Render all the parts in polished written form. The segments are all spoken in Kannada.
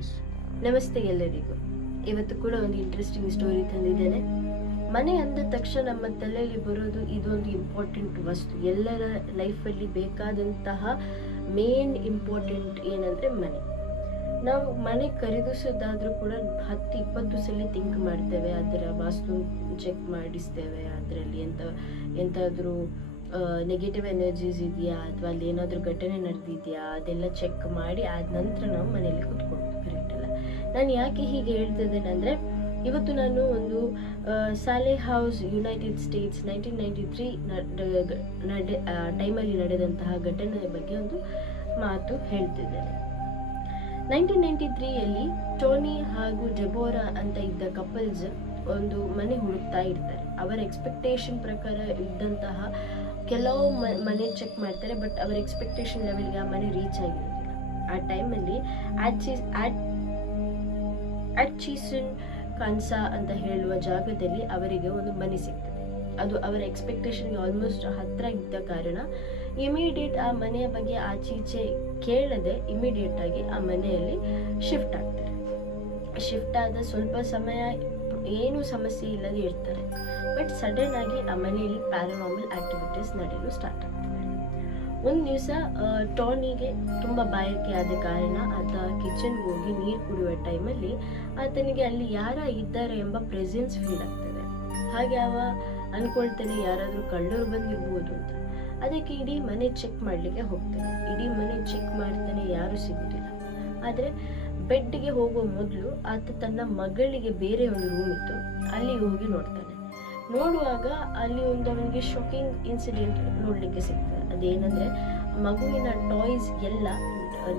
ಫ್ರೆಂಡ್ಸ್, ನಮಸ್ತೆ ಎಲ್ಲರಿಗೂ. ಇವತ್ತು ಕೂಡ ಒಂದು ಇಂಟ್ರೆಸ್ಟಿಂಗ್ ಸ್ಟೋರಿ ತಂದಿದ್ದೇನೆ. ಮನೆ ಅಂದ ತಕ್ಷಣ ನಮ್ಮ ತಲೆಯಲ್ಲಿ ಬರೋದು ಇದೊಂದು ಇಂಪಾರ್ಟೆಂಟ್ ವಸ್ತು. ಎಲ್ಲರ ಲೈಫಲ್ಲಿ ಬೇಕಾದಂತಹ ಮೇನ್ ಇಂಪಾರ್ಟೆಂಟ್ ಏನಂದರೆ ಮನೆ. ನಾವು ಮನೆ ಖರೀದಿಸೋದಾದ್ರೂ ಕೂಡ 10-20 ಸಲ ಥಿಂಕ್ ಮಾಡ್ತೇವೆ, ಅದರ ವಾಸ್ತು ಚೆಕ್ ಮಾಡಿಸ್ತೇವೆ, ಅದರಲ್ಲಿ ಎಂತಾದರೂ ನೆಗೆಟಿವ್ ಎನರ್ಜೀಸ್ ಇದೆಯಾ ಅಥವಾ ಅಲ್ಲಿ ಏನಾದರೂ ಘಟನೆ ನಡೆದಿದೆಯಾ ಅದೆಲ್ಲ ಚೆಕ್ ಮಾಡಿ ಆದ ನಂತರ ನಾವು ಮನೆಯಲ್ಲಿ ಕೂತ್ಕೊಳ್ತೀವಿ. ಕರೆಕ್ಟ್ ಅಲ್ಲ? ನಾನು ಯಾಕೆ ಹೀಗೆ ಹೇಳ್ತಿದ್ದೇನೆ ಅಂದರೆ, ಇವತ್ತು ನಾನು ಒಂದು ಸಾಲೆಹ್ ಹೌಸ್, ಯುನೈಟೆಡ್ ಸ್ಟೇಟ್ಸ್ 1993 ಟೈಮಲ್ಲಿ ನಡೆದಂತಹ ಘಟನೆಯ ಬಗ್ಗೆ ಒಂದು ಮಾತು ಹೇಳ್ತಿದ್ದೇನೆ. 1993ಯಲ್ಲಿ ಟೋನಿ ಹಾಗೂ ಡೆಬೋರಾ ಅಂತ ಇದ್ದ ಕಪಲ್ಸ್ ಒಂದು ಮನೆ ಹುಡುಕ್ತಾ ಇರ್ತಾರೆ. ಅವರ ಎಕ್ಸ್ಪೆಕ್ಟೇಷನ್ ಪ್ರಕಾರ ಇದ್ದಂತಹ ಕೆಲವು ಮನೆ ಚೆಕ್ ಮಾಡ್ತಾರೆ, ಬಟ್ ಅವರ ಎಕ್ಸ್ಪೆಕ್ಟೇಷನ್ ಲೆವೆಲ್ಗೆ ಆ ಮನೆ ರೀಚ್ ಆಗಿರೋದಿಲ್ಲ. ಆ ಟೈಮಲ್ಲಿ ಅಟ್ಚಿಸನ್ ಕನ್ಸಾ ಅಂತ ಹೇಳುವ ಜಾಗದಲ್ಲಿ ಅವರಿಗೆ ಒಂದು ಮನೆ ಸಿಗ್ತದೆ. ಅದು ಅವರ ಎಕ್ಸ್ಪೆಕ್ಟೇಷನ್ಗೆ ಆಲ್ಮೋಸ್ಟ್ ಹತ್ತಿರ ಇದ್ದ ಕಾರಣ ಇಮಿಡಿಯೇಟ್ ಆ ಮನೆಯ ಬಗ್ಗೆ ಆಚೀಚೆ ಕೇಳದೆ ಇಮಿಡಿಯೇಟ್ ಆಗಿ ಆ ಮನೆಯಲ್ಲಿ ಶಿಫ್ಟ್ ಆಗ್ತಾರೆ. ಶಿಫ್ಟ್ ಆದ ಸ್ವಲ್ಪ ಸಮಯ ಏನು ಸಮಸ್ಯೆ ಇಲ್ಲದೆ ಇರ್ತಾರೆ, ಬಟ್ ಸಡನ್ ಆಗಿ ಆ ಮನೆಯಲ್ಲಿ ಪ್ಯಾರಾನಾರ್ಮಲ್ ಆಕ್ಟಿವಿಟೀಸ್ ನಡೆಯಲು ಸ್ಟಾರ್ಟ್ ಆಗ್ತವೆ. ಒಂದು ದಿವಸ ಟೋನಿಗೆ ತುಂಬ ಬಾಯಾರಿಕೆ ಆದ ಕಾರಣ ಆತ ಕಿಚನ್ಗೆ ಹೋಗಿ ನೀರು ಕುಡಿಯುವ ಟೈಮಲ್ಲಿ ಆತನಿಗೆ ಅಲ್ಲಿ ಯಾರ ಇದ್ದಾರೆ ಎಂಬ ಪ್ರೆಸೆನ್ಸ್ ಫೀಲ್ ಆಗ್ತದೆ. ಹಾಗೆ ಅವ ಅನ್ಕೊಳ್ತಾನೆ ಯಾರಾದರೂ ಕಳ್ಳರು ಬಂದಿರ್ಬೋದು ಅಂತ. ಅದಕ್ಕೆ ಇಡೀ ಮನೆ ಚೆಕ್ ಮಾಡಲಿಕ್ಕೆ ಹೋಗ್ತಾನೆ. ಇಡೀ ಮನೆ ಚೆಕ್ ಮಾಡ್ತಾನೆ, ಯಾರೂ ಸಿಗುತ್ತಿಲ್ಲ. ಆದರೆ ಬೆಡ್ಗೆ ಹೋಗೋ ಮೊದಲು ಆತ ತನ್ನ ಮಗಳಿಗೆ ಬೇರೆ ಒಂದು ರೂಮ್ ಇತ್ತು, ಅಲ್ಲಿ ಹೋಗಿ ನೋಡ್ತಾನೆ. ನೋಡುವಾಗ ಅಲ್ಲಿ ಒಂದು ಅವನಿಗೆ ಶಾಕಿಂಗ್ ಇನ್ಸಿಡೆಂಟ್ ನೋಡಲಿಕ್ಕೆ ಸಿಗ್ತದೆ. ಅದೇನಂದರೆ, ಮಗುವಿನ ಟಾಯ್ಸ್ ಎಲ್ಲ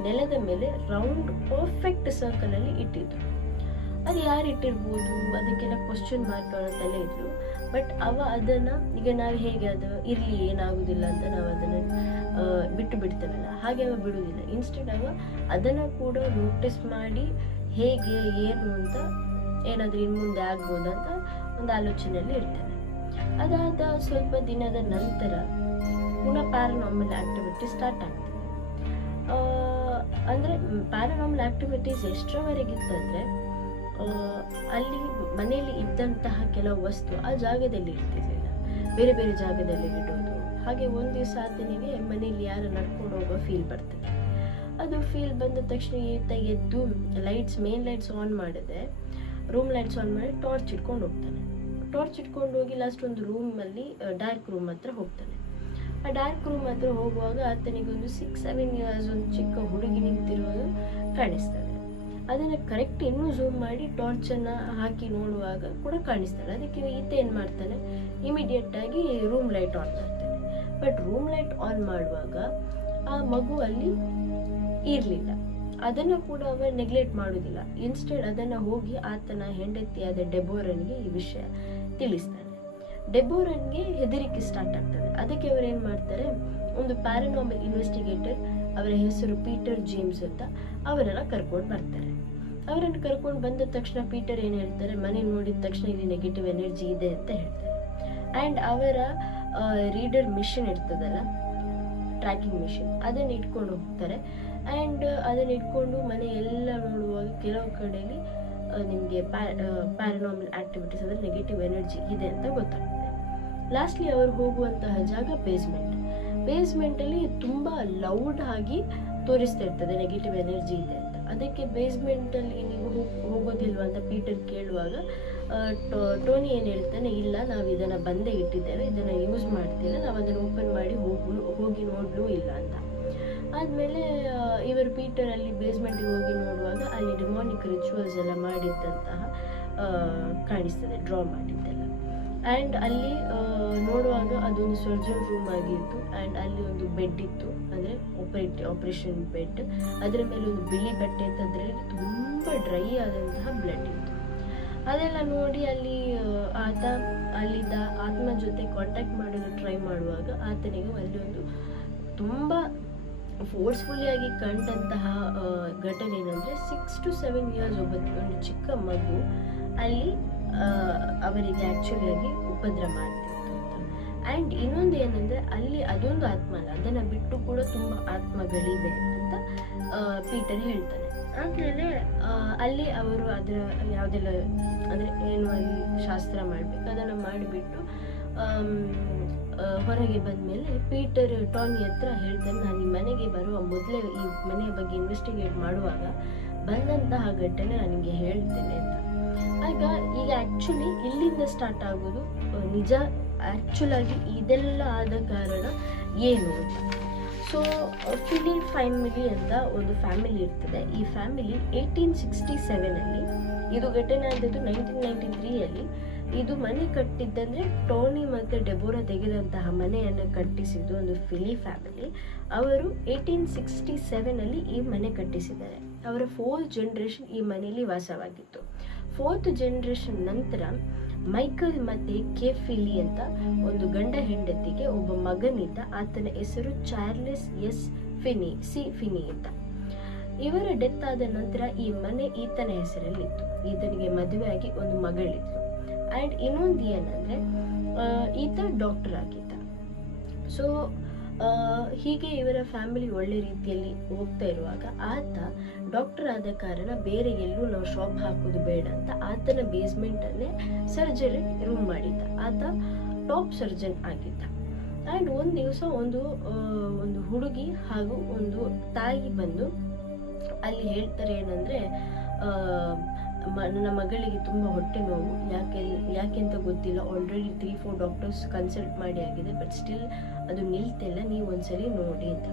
ನೆಲದ ಮೇಲೆ ರೌಂಡ್ ಪರ್ಫೆಕ್ಟ್ ಸರ್ಕಲಲ್ಲಿ ಇಟ್ಟಿದ್ದು. ಅದು ಯಾರು ಇಟ್ಟಿರ್ಬೋದು, ಅದಕ್ಕೆಲ್ಲ ಕ್ವಶನ್ ಮಾರ್ಕ್ ಅವರ ತಲೆ ಇದ್ರು. ಬಟ್ ಅವ ಅದನ್ನು ಈಗ ನಾವು ಹೇಗೆ ಅದು ಇರಲಿ ಏನಾಗೋದಿಲ್ಲ ಅಂತ ನಾವು ಅದನ್ನು ಬಿಟ್ಟು ಬಿಡ್ತೇವಲ್ಲ, ಹಾಗೆ ಅವ ಬಿಡುವುದಿಲ್ಲ. ಇನ್ಸ್ಟೆಡ್ ಅವ ಅದನ್ನು ಕೂಡ ನೋಟಿಸ್ ಮಾಡಿ ಹೇಗೆ ಏನು ಅಂತ ಏನಾದರೂ ಇನ್ನು ಮುಂದೆ ಆಗ್ಬೋದಂತ ಒಂದು ಆಲೋಚನೆಯಲ್ಲಿ ಇರ್ತಾನೆ. ಅದಾದ ಸ್ವಲ್ಪ ದಿನದ ನಂತರ ಪುನಃ ಪ್ಯಾರಾನಾರ್ಮಲ್ ಆಕ್ಟಿವಿಟಿ ಸ್ಟಾರ್ಟ್ ಆಗ್ತದೆ. ಅಂದರೆ ಪ್ಯಾರಾನಾರ್ಮಲ್ ಆಕ್ಟಿವಿಟೀಸ್ ಎಷ್ಟರವರೆಗಿತ್ತಂದರೆ, ಅಲ್ಲಿ ಮನೆಯಲ್ಲಿ ಇದ್ದಂತಹ ಕೆಲವು ವಸ್ತು ಆ ಜಾಗದಲ್ಲಿ ಇರ್ತಿರ್ಲಿಲ್ಲ, ಬೇರೆ ಬೇರೆ ಜಾಗದಲ್ಲಿ ಇಡೋದು. ಹಾಗೆ ಒಂದು ದಿವಸ ಆತನಿಗೆ ಮನೆಯಲ್ಲಿ ಯಾರು ನಡ್ಕೊಂಡು ಹೋಗೋ ಫೀಲ್ ಬರ್ತದೆ. ಅದು ಫೀಲ್ ಬಂದ ತಕ್ಷಣ ಈತ ಎದ್ದು ಮೇನ್ ಲೈಟ್ಸ್ ಆನ್ ಮಾಡಿದೆ, ರೂಮ್ ಲೈಟ್ಸ್ ಆನ್ ಮಾಡಿ ಟಾರ್ಚ್ ಇಟ್ಕೊಂಡು ಹೋಗ್ತಾನೆ. ಟಾರ್ಚ್ ಇಟ್ಕೊಂಡು ಹೋಗಿ ಲಾಸ್ಟ್ ಒಂದು ರೂಮಲ್ಲಿ ಡಾರ್ಕ್ ರೂಮ್ ಹತ್ರ ಹೋಗ್ತಾನೆ. ಆ ಡಾರ್ಕ್ ರೂಮ್ ಹತ್ರ ಹೋಗುವಾಗ ಆತನಿಗೆ ಒಂದು 6-7 ಇಯರ್ಸ್ ಒಂದು ಚಿಕ್ಕ ಹುಡುಗಿ ನಿಂತಿರೋದು ಕಾಣಿಸ್ತದೆ. ಅದನ್ನು ಕರೆಕ್ಟ್ ಇನ್ನೂ ಝೂಮ್ ಮಾಡಿ ಟಾರ್ಚನ್ನು ಹಾಕಿ ನೋಡುವಾಗ ಕೂಡ ಕಾಣಿಸ್ತಾನೆ. ಅದಕ್ಕೆ ಈತ ಏನು ಮಾಡ್ತಾನೆ, ಇಮಿಡಿಯೇಟ್ ಆಗಿ ರೂಮ್ ಲೈಟ್ ಆನ್ ಮಾಡ್ತಾನೆ. ಬಟ್ ರೂಮ್ ಲೈಟ್ ಆನ್ ಮಾಡುವಾಗ ಆ ಮಗು ಅಲ್ಲಿ ಇರಲಿಲ್ಲ. ಅದನ್ನು ಕೂಡ ಅವ ನೆಗ್ಲೆಕ್ಟ್ ಮಾಡೋದಿಲ್ಲ. ಇನ್ಸ್ಟೆಡ್ ಅದನ್ನು ಹೋಗಿ ಆತನ ಹೆಂಡತಿಯಾದ ಡೆಬೋರನ್ಗೆ ಈ ವಿಷಯ ತಿಳಿಸ್ತಾನೆ. ಡೆಬೋರನ್ಗೆ ಹೆದರಿಕೆ ಸ್ಟಾರ್ಟ್ ಆಗ್ತದೆ. ಅದಕ್ಕೆ ಅವರು ಏನು ಮಾಡ್ತಾರೆ, ಒಂದು ಪ್ಯಾರಾನಾರ್ಮಲ್ ಇನ್ವೆಸ್ಟಿಗೇಟರ್, ಅವರ ಹೆಸರು ಪೀಟರ್ ಜೇಮ್ಸ್ ಅಂತ, ಅವರನ್ನು ಕರ್ಕೊಂಡು ಬರ್ತಾರೆ. ಅವರನ್ನು ಕರ್ಕೊಂಡು ಬಂದ ತಕ್ಷಣ ಪೀಟರ್ ಏನು ಹೇಳ್ತಾರೆ, ಮನೆ ನೋಡಿದ ತಕ್ಷಣ ಇಲ್ಲಿ ನೆಗೆಟಿವ್ ಎನರ್ಜಿ ಇದೆ ಅಂತ ಹೇಳ್ತಾರೆ. ಆ್ಯಂಡ್ ಅವರ ರೀಡರ್ ಮಿಷನ್ ಇರ್ತದಲ್ಲ, ಟ್ರ್ಯಾಕಿಂಗ್ ಮಿಷನ್, ಅದನ್ನು ಇಟ್ಕೊಂಡು ಹೋಗ್ತಾರೆ. ಆ್ಯಂಡ್ ಅದನ್ನು ಇಟ್ಕೊಂಡು ಮನೆ ಎಲ್ಲ ನೋಡುವಾಗ ಕೆಲವು ಕಡೆಯಲ್ಲಿ ನಿಮಗೆ ಪ್ಯಾರಾನಾರ್ಮಲ್ ಆಕ್ಟಿವಿಟೀಸ್ ಅಂದರೆ ನೆಗೆಟಿವ್ ಎನರ್ಜಿ ಇದೆ ಅಂತ ಗೊತ್ತಾಗ್ತದೆ. ಲಾಸ್ಟ್ಲಿ ಅವರು ಹೋಗುವಂತಹ ಜಾಗ ಬೇಸ್ಮೆಂಟಲ್ಲಿ ತುಂಬ ಲೌಡ್ ಆಗಿ ತೋರಿಸ್ತಾ ಇರ್ತದೆ ನೆಗೆಟಿವ್ ಎನರ್ಜಿ ಇದೆ ಅಂತ. ಅದಕ್ಕೆ ಬೇಸ್ಮೆಂಟಲ್ಲಿ ನೀವು ಹೋಗೋದಿಲ್ವ ಅಂತ ಪೀಟರ್ ಕೇಳುವಾಗ ಟೋನಿ ಏನು ಹೇಳ್ತಾನೆ, ಇಲ್ಲ ನಾವು ಇದನ್ನು ಬಂದೇ ಇಟ್ಟಿದ್ದೇವೆ, ಇದನ್ನು ಯೂಸ್ ಮಾಡ್ತಿಲ್ಲ, ನಾವು ಅದನ್ನು ಓಪನ್ ಮಾಡಿ ಹೋಗಿ ನೋಡಲೂ ಇಲ್ಲ ಅಂತ. ಆದಮೇಲೆ ಇವರು ಪೀಟರಲ್ಲಿ ಬೇಸ್ಮೆಂಟಿಗೆ ಹೋಗಿ ನೋಡುವಾಗ ಅಲ್ಲಿ ಡಿಮಾನಿಕ್ ರಿಚುವಲ್ಸ್ ಎಲ್ಲ ಮಾಡಿದ್ದಂತಹ ಕಾಣಿಸ್ತದೆ, ಡ್ರಾ ಮಾಡಿದ್ದೆಲ್ಲ. ಆ್ಯಂಡ್ ಅಲ್ಲಿ ನೋಡುವಾಗ ಅದೊಂದು ಸರ್ಜನ್ ರೂಮ್ ಆಗಿತ್ತು. ಆ್ಯಂಡ್ ಅಲ್ಲಿ ಒಂದು ಬೆಡ್ ಇತ್ತು, ಅಂದರೆ ಆಪರೇಷನ್ ಬೆಡ್. ಅದರ ಮೇಲೆ ಒಂದು ಬಿಳಿ ಬಟ್ಟೆ ಇತ್ತು, ಅದರಲ್ಲಿ ತುಂಬ ಡ್ರೈ ಆದಂತಹ ಬ್ಲಡ್ ಇತ್ತು. ಅದೆಲ್ಲ ನೋಡಿ ಅಲ್ಲಿ ಆತ ಅಲ್ಲಿದ್ದ ಆತ್ಮ ಜೊತೆ ಕಾಂಟ್ಯಾಕ್ಟ್ ಮಾಡಲು ಟ್ರೈ ಮಾಡುವಾಗ ಆತನಿಗೆ ಅಲ್ಲಿ ಒಂದು ತುಂಬ ಫೋರ್ಸ್ಫುಲ್ಲಿಯಾಗಿ ಕಂಡಂತಹ ಘಟನೆ ಏನಂದರೆ, 6-7 ಇಯರ್ಸ್ ಒಂದು ಚಿಕ್ಕ ಮಗು ಅಲ್ಲಿ ಅವರಿಗೆ ಆ್ಯಕ್ಚುಲಿಯಾಗಿ ಉಪದ್ರ ಮಾಡ್ತಿತ್ತು ಅಂತ. ಆ್ಯಂಡ್ ಇನ್ನೊಂದು ಏನಂದರೆ, ಅಲ್ಲಿ ಅದೊಂದು ಆತ್ಮ ಅಲ್ಲ, ಅದನ್ನು ಬಿಟ್ಟು ಕೂಡ ತುಂಬ ಆತ್ಮಗಳಿವೆ ಅಂತ ಪೀಟರ್ ಹೇಳ್ತಾನೆ. ಆಮೇಲೆ ಅಲ್ಲಿ ಅವರು ಅದರ ಯಾವುದೆಲ್ಲ ಅಂದರೆ ಏನು ಅಲ್ಲಿ ಶಾಸ್ತ್ರ ಮಾಡಬೇಕು ಅದನ್ನು ಮಾಡಿಬಿಟ್ಟು ಹೊರಗೆ ಬಂದಮೇಲೆ ಪೀಟರ್ ಟಾನಿ ಹತ್ರ ಹೇಳ್ತಾನೆ, ನಾನು ಈ ಮನೆಗೆ ಬರುವ ಮೊದಲೇ ಈ ಮನೆಯ ಬಗ್ಗೆ ಇನ್ವೆಸ್ಟಿಗೇಟ್ ಮಾಡುವಾಗ ಬಂದಂತಹ ಘಟನೆ ನನಗೆ ಹೇಳ್ತೇನೆ ಅಂತ. ಆಗ ಈಗ ಆ್ಯಕ್ಚುಲಿ ಇಲ್ಲಿಂದ ಸ್ಟಾರ್ಟ್ ಆಗೋದು ನಿಜ ಆ್ಯಕ್ಚುಲಾಗಿ ಇದೆಲ್ಲ ಆದ ಕಾರಣ ಏನು ಅಂತ. ಸೊ ಫಿಲಿ ಫ್ಯಾಮಿಲಿ ಅಂತ ಒಂದು ಫ್ಯಾಮಿಲಿ ಇರ್ತದೆ. ಈ ಫ್ಯಾಮಿಲಿ 1867 ಇದು ಘಟನೆ ಆದದ್ದು 1993 ಇದು ಮನೆ ಕಟ್ಟಿದ್ದಂದ್ರೆ ಟೋನಿ ಮತ್ತು ಡೆಬೋರಾ ತೆಗೆದಂತಹ ಮನೆಯನ್ನು ಕಟ್ಟಿಸಿದ್ದು ಒಂದು ಫಿಲಿ ಫ್ಯಾಮಿಲಿ. ಅವರು 1867 ಈ ಮನೆ ಕಟ್ಟಿಸಿದ್ದಾರೆ. ಅವರ 4th ಜನರೇಷನ್ ಈ ಮನೆಯಲ್ಲಿ ವಾಸವಾಗಿತ್ತು. 4th ಜನರೇಷನ್ ನಂತರ ಮೈಕಲ್ ಮತ್ತು ಕೆ ಫಿಲಿ ಅಂತ ಒಂದು ಗಂಡ ಹೆಂಡತಿಗೆ ಒಬ್ಬ ಮಗನಿದ್ದ. ಆತನ ಹೆಸರು ಚಾರ್ಲೆಸ್ ಎಸ್ ಫಿನಿ ಅಂತ. ಇವರ ಡೆತ್ ಆದ ನಂತರ ಈ ಮನೆ ಈತನ ಹೆಸರಲ್ಲಿತ್ತು. ಈತನಿಗೆ ಮದುವೆಯಾಗಿ ಒಂದು ಮಗಳಿದ್ಲು. ಆ್ಯಂಡ್ ಇನ್ನೊಂದು ಏನಂದರೆ ಈತ ಡಾಕ್ಟರ್ ಆಗಿದ್ದ. ಸೊ ಹೀಗೆ ಇವರ ಫ್ಯಾಮಿಲಿ ಒಳ್ಳೆ ರೀತಿಯಲ್ಲಿ ಹೋಗ್ತಾ ಇರುವಾಗ ಆತ ಡಾಕ್ಟರ್ ಆದ ಕಾರಣ ಬೇರೆ ಎಲ್ಲೂ ನಾವು ಶಾಪ್ ಹಾಕೋದು ಬೇಡ ಅಂತ ಆತನ ಬೇಸ್ಮೆಂಟನ್ನೇ ಸರ್ಜರಿ ರೂಮ್ ಮಾಡಿದ್ದ. ಆತ ಟಾಪ್ ಸರ್ಜನ್ ಆಗಿದ್ದ. ಆ್ಯಂಡ್ ಒಂದು ದಿವಸ ಒಂದು ಹುಡುಗಿ ಹಾಗೂ ಒಂದು ತಾಯಿ ಬಂದು ಅಲ್ಲಿ ಹೇಳ್ತಾರೆ ಏನಂದರೆ, ನನ್ನ ಮಗಳಿಗೆ ತುಂಬ ಹೊಟ್ಟೆ ನೋವು, ಯಾಕೆಂತ ಗೊತ್ತಿಲ್ಲ, ಆಲ್ರೆಡಿ 3-4 ಡಾಕ್ಟರ್ಸ್ ಕನ್ಸಲ್ಟ್ ಮಾಡಿ ಆಗಿದೆ, ಬಟ್ ಸ್ಟಿಲ್ ಅದು ನಿಲ್ತಿಲ್ಲ, ನೀವು ಒಂದ್ಸಲಿ ನೋಡಿ ಅಂತ.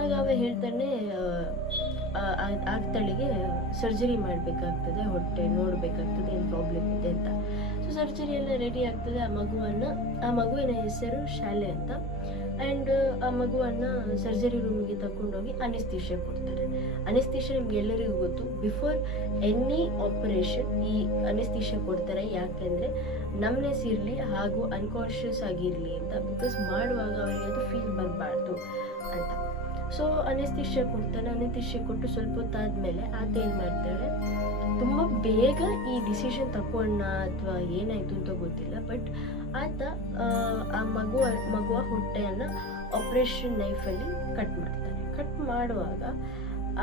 ಆಗ ಅವ ಹೇಳ್ತಾನೆ, ಆಗ್ತಳಿಗೆ ಸರ್ಜರಿ ಮಾಡಬೇಕಾಗ್ತದೆ, ಹೊಟ್ಟೆ ನೋಡಬೇಕಾಗ್ತದೆ, ಏನು ಪ್ರಾಬ್ಲಮ್ ಇದೆ ಅಂತ. ಸೊ ಸರ್ಜರಿ ಎಲ್ಲ ರೆಡಿ ಆಗ್ತದೆ. ಆ ಮಗುವಿನ ಹೆಸರು ಶಾಲೆ ಅಂತ. ಆ್ಯಂಡ್ ಆ ಮಗುವನ್ನು ಸರ್ಜರಿ ರೂಮಿಗೆ ತಗೊಂಡೋಗಿ ಅನಿಸ್ಥಿಷಿಯಾ ಕೊಡ್ತಾರೆ. ಅನಿಸ್ಥಿಷಿಯಾ ನಿಮ್ಗೆ ಎಲ್ಲರಿಗೂ ಗೊತ್ತು, ಬಿಫೋರ್ ಎನಿ ಆಪರೇಷನ್ ಈ ಅನಿಸ್ಥಿಷಿಯಾ ಕೊಡ್ತಾರೆ. ಯಾಕೆಂದರೆ ನಮ್ನೆಸ್ ಇರಲಿ ಹಾಗೂ ಅನ್ಕಾನ್ಷಿಯಸ್ ಆಗಿರಲಿ ಅಂತ, ಬಿಕಾಸ್ ಮಾಡುವಾಗ ಅವರಿಗೆ ಅದು ಫೀಲ್ ಬರಬಾರ್ದು ಅಂತ. ಸೊ ಅನಿಸ್ಥಿಷಿಯಾ ಕೊಡ್ತಾನೆ. ಅನಿಸ್ಥಿಷಿಯಾ ಕೊಟ್ಟು ಸ್ವಲ್ಪ ಹೊತ್ತಾದ್ಮೇಲೆ ಆತ ಏನು ಮಾಡ್ತಾಳೆ, ತುಂಬ ಬೇಗ ಈ ಡಿಸಿಷನ್ ತಗೊಂಡ ಅಥವಾ ಏನಾಯಿತು ಅಂತ ಗೊತ್ತಿಲ್ಲ, ಬಟ್ ಆತ ಆ ಮಗುವ ಹೊಟ್ಟೆಯನ್ನು ಆಪರೇಷನ್ ನೈಫಲ್ಲಿ ಕಟ್ ಮಾಡ್ತಾನೆ. ಕಟ್ ಮಾಡುವಾಗ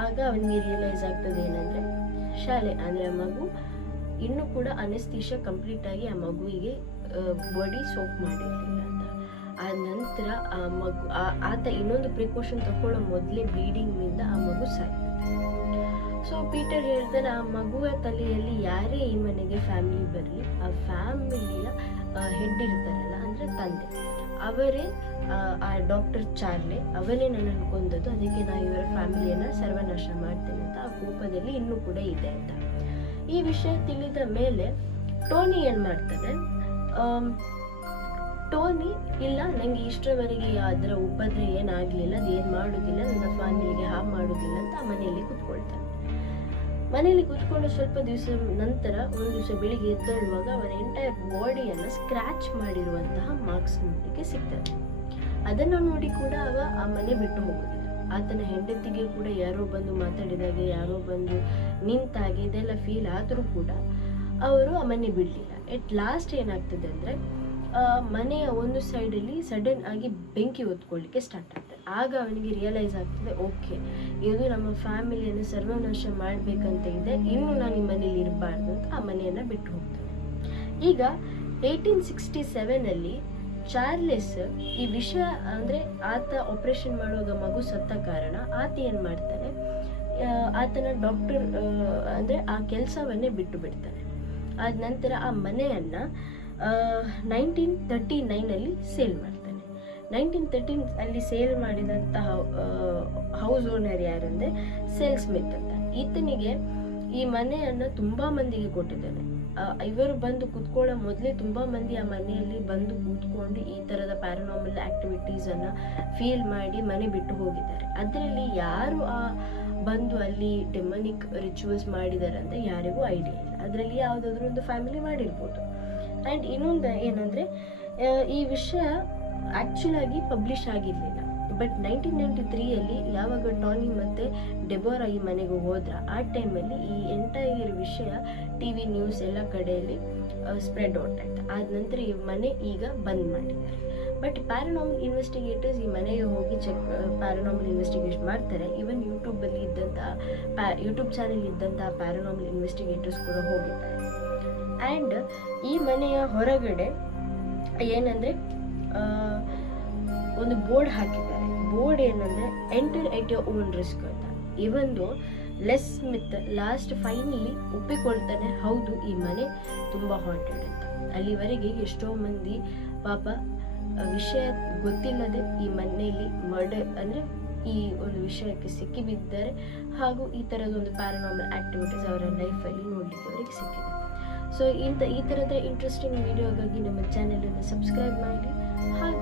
ಆಗ ಅವನಿಗೆ ರಿಯಲೈಸ್ ಆಗ್ತದೆ ಏನಂದರೆ, ಶಾಲೆ ಅಂದರೆ ಆ ಮಗು ಇನ್ನೂ ಕೂಡ ಅನೆಸ್ಥೀಷಿಯಾ ಕಂಪ್ಲೀಟ್ ಆಗಿ ಆ ಮಗುವಿಗೆ ಬಾಡಿ ಸೋಪ್ ಮಾಡಿರಲಿಲ್ಲ ಅಂತ. ಆ ನಂತರ ಆ ಮಗು ಆತ ಇನ್ನೊಂದು ಪ್ರಿಕಾಷನ್ ತಗೊಳ್ಳೋ ಮೊದಲೇ ಬ್ಲೀಡಿಂಗ್ನಿಂದ ಆ ಮಗು ಸಾಯ್ತದೆ. ಸೊ ಪೀಟರ್ ಹೇಳ್ತಾನೆ, ಆ ಮಗುವ ತಲೆಯಲ್ಲಿ ಯಾರೇ ಈ ಮನೆಗೆ ಫ್ಯಾಮಿಲಿ ಬರಲಿ, ಆ ಫ್ಯಾಮಿಲಿಯ ಹೆಡ್ ಇರ್ತಾರಲ್ಲ ಅಂದರೆ ತಂದೆ, ಅವರೇ ಆ ಡಾಕ್ಟರ್ ಚಾರ್ಲೆ ಅವರೇ ನನ್ನನ್ನು ಕೊಂದದ್ದು, ಅದಕ್ಕೆ ನಾನು ಇವರ ಫ್ಯಾಮಿಲಿಯನ್ನು ಸರ್ವನಾಶ ಮಾಡ್ತೇನೆ ಅಂತ ಆ ಕೋಪದಲ್ಲಿ ಇನ್ನೂ ಕೂಡ ಇದೆ ಅಂತ. ಈ ವಿಷಯ ತಿಳಿದ ಮೇಲೆ ಟೋನಿ ಏನು ಮಾಡ್ತಾನೆ, ಟೋನಿ ಇಲ್ಲ ನನಗೆ ಇಷ್ಟರವರೆಗೆ ಅದರ ಉಪದ್ರ ಏನಾಗಲಿಲ್ಲ, ಅದೇನು ಮಾಡೋದಿಲ್ಲ, ನನ್ನ ಫ್ಯಾಮಿಲಿಗೆ ಹಾಳು ಮಾಡೋದಿಲ್ಲ ಅಂತ ಆ ಮನೆಯಲ್ಲಿ ಕೂತ್ಕೊಳ್ತಾನೆ. ಮನೆಯಲ್ಲಿ ಕೂತ್ಕೊಂಡು ಸ್ವಲ್ಪ ದಿವಸ ನಂತರ ಒಂದು ದಿವಸ ಬೆಳಿಗ್ಗೆ ಎದ್ದೇಳುವಾಗ ಅವನ ಎಂಟೈರ್ ಬಾಡಿಯನ್ನು ಸ್ಕ್ರ್ಯಾಚ್ ಮಾಡಿರುವಂತಹ ಮಾರ್ಕ್ಸ್ ನೋಡಲಿಕ್ಕೆ ಸಿಗ್ತದೆ. ಅದನ್ನು ನೋಡಿ ಕೂಡ ಅವ ಆ ಮನೆ ಬಿಟ್ಟು ಹೋಗೋದಿಲ್ಲ. ಆತನ ಹೆಂಡತಿಗೆ ಕೂಡ ಯಾರೋ ಬಂದು ಮಾತಾಡಿದಾಗೆ, ಯಾರೋ ಬಂದು ನಿಂತಾಗೆ ಇದೆಲ್ಲ ಫೀಲ್ ಆದರೂ ಕೂಡ ಅವರು ಆ ಮನೆ ಬಿಡಲಿಲ್ಲ. ಎಟ್ ಲಾಸ್ಟ್ ಏನಾಗ್ತದೆ ಅಂದರೆ, ಮನೆಯ ಒಂದು ಸೈಡಲ್ಲಿ ಸಡನ್ ಆಗಿ ಬೆಂಕಿ ಹೊತ್ಕೊಳ್ಳಿಕ್ಕೆ ಸ್ಟಾರ್ಟ್ ಆಗ್ತದೆ. ಆಗ ಅವನಿಗೆ ರಿಯಲೈಸ್ ಆಗ್ತದೆ, ಓಕೆ ಇದು ನಮ್ಮ ಫ್ಯಾಮಿಲಿಯನ್ನು ಸರ್ವನಾಶ ಮಾಡಬೇಕಂತ ಇದೆ, ಇನ್ನು ನಾನು ಈ ಮನೇಲಿ ಇರಬಾರ್ದು ಅಂತ ಆ ಮನೆಯನ್ನು ಬಿಟ್ಟು ಹೋಗ್ತಾನೆ. ಈಗ 1867 ಚಾರ್ಲೆಸ್ ಈ ವಿಷಯ ಅಂದರೆ ಆತ ಆಪರೇಷನ್ ಮಾಡುವಾಗ ಮಗು ಸತ್ತ ಕಾರಣ ಆತ ಏನು ಮಾಡ್ತಾನೆ, ಆತನ ಡಾಕ್ಟರ್ ಅಂದರೆ ಆ ಕೆಲಸವನ್ನೇ ಬಿಟ್ಟು ಬಿಡ್ತಾನೆ. ಆದ ನಂತರ ಆ ಮನೆಯನ್ನು 1939 ಸೇಲ್ ಮಾಡ್ತಾನೆ. 1913 ಸೇಲ್ ಮಾಡಿದಂತಹ ಹೌಸ್ ಓನರ್ ಯಾರಂದರೆ ಸೇಲ್ ಸ್ಮಿತ್ ಅಂತ. ಈತನಿಗೆ ಈ ಮನೆಯನ್ನು ತುಂಬ ಮಂದಿಗೆ ಕೊಟ್ಟಿದ್ದಾನೆ. ಇವರು ಬಂದು ಕೂತ್ಕೊಳ್ಳೋ ಮೊದಲೇ ತುಂಬ ಮಂದಿ ಆ ಮನೆಯಲ್ಲಿ ಬಂದು ಕೂತ್ಕೊಂಡು ಈ ಥರದ ಪ್ಯಾರಾನಾರ್ಮಲ್ ಆ್ಯಕ್ಟಿವಿಟೀಸನ್ನು ಫೀಲ್ ಮಾಡಿ ಮನೆ ಬಿಟ್ಟು ಹೋಗಿದ್ದಾರೆ. ಅದರಲ್ಲಿ ಯಾರು ಬಂದು ಅಲ್ಲಿ ಡೆಮನಿಕ್ ರಿಚುವಲ್ಸ್ ಮಾಡಿದ್ದಾರೆ ಅಂತ ಯಾರಿಗೂ ಐಡಿಯಾ ಇಲ್ಲ. ಅದರಲ್ಲಿ ಯಾವುದಾದ್ರೂ ಒಂದು ಫ್ಯಾಮಿಲಿ ಮಾಡಿರ್ಬೋದು. ಆ್ಯಂಡ್ ಇನ್ನೊಂದು ಏನಂದರೆ, ಈ ವಿಷಯ ಆ್ಯಕ್ಚುಲಾಗಿ ಪಬ್ಲಿಷ್ ಆಗಿರಲಿಲ್ಲ. ಬಟ್ 1993 ಯಾವಾಗ ಟಾನಿ ಮತ್ತು ಡೆಬೋರಾ ಈ ಮನೆಗೆ ಹೋದ್ರ ಆ ಟೈಮಲ್ಲಿ ಈ ಎಂಟೈರ್ ವಿಷಯ TV ನ್ಯೂಸ್ ಎಲ್ಲ ಕಡೆಯಲ್ಲಿ ಸ್ಪ್ರೆಡ್ ಔಟ್ ಆಯ್ತು. ಆದ ನಂತರ ಈ ಮನೆ ಈಗ ಬಂದ್ ಮಾಡಿದ್ದಾರೆ. ಬಟ್ ಪ್ಯಾರಾನಾರ್ಮಲ್ ಇನ್ವೆಸ್ಟಿಗೇಟರ್ಸ್ ಈ ಮನೆಗೆ ಹೋಗಿ ಪ್ಯಾರಾನಾರ್ಮಲ್ ಇನ್ವೆಸ್ಟಿಗೇಷನ್ ಮಾಡ್ತಾರೆ. ಈವನ್ ಯೂಟ್ಯೂಬ್ ಚಾನೆಲ್ ಇದ್ದಂತಹ ಪ್ಯಾರಾನಾರ್ಮಲ್ ಇನ್ವೆಸ್ಟಿಗೇಟರ್ಸ್ ಕೂಡ ಹೋಗಿದ್ದಾರೆ. ಆ್ಯಂಡ್ ಈ ಮನೆಯ ಹೊರಗಡೆ ಏನಂದರೆ ಒಂದು ಬೋರ್ಡ್ ಹಾಕಿದ್ದಾರೆ. ಬೋರ್ಡ್ ಏನಂದರೆ enter at your own risk ಅಂತ. ಇವೊಂದು ಲೆಸ್ ಸ್ಮಿತ್ ಫೈನಲಿ ಒಪ್ಪಿಕೊಳ್ತಾನೆ, ಹೌದು ಈ ಮನೆ ತುಂಬ ಹಾಂಟೆಡ್ ಅಂತ. ಅಲ್ಲಿವರೆಗೆ ಎಷ್ಟೋ ಮಂದಿ ಪಾಪ ವಿಷಯ ಗೊತ್ತಿಲ್ಲದೆ ಈ ಮನೆಯಲ್ಲಿ ಮರ್ಡರ್ ಅಂದರೆ ಈ ಒಂದು ವಿಷಯಕ್ಕೆ ಸಿಕ್ಕಿಬಿದ್ದಾರೆ. ಹಾಗೂ ಈ ಥರದೊಂದು ಪ್ಯಾರಾನಾರ್ಮಲ್ ಆ್ಯಕ್ಟಿವಿಟೀಸ್ ಅವರ ಲೈಫಲ್ಲಿ ನೋಡಲಿಕ್ಕೆ ಅವರಿಗೆ ಸಿಕ್ಕಿದೆ. ಸೊ ಈ ಥರದ ಇಂಟ್ರೆಸ್ಟಿಂಗ್ ವಿಡಿಯೋಗಾಗಿ ನಮ್ಮ ಚಾನೆಲನ್ನು ಸಬ್ಸ್ಕ್ರೈಬ್ ಮಾಡಿ. ಹಾಗೆ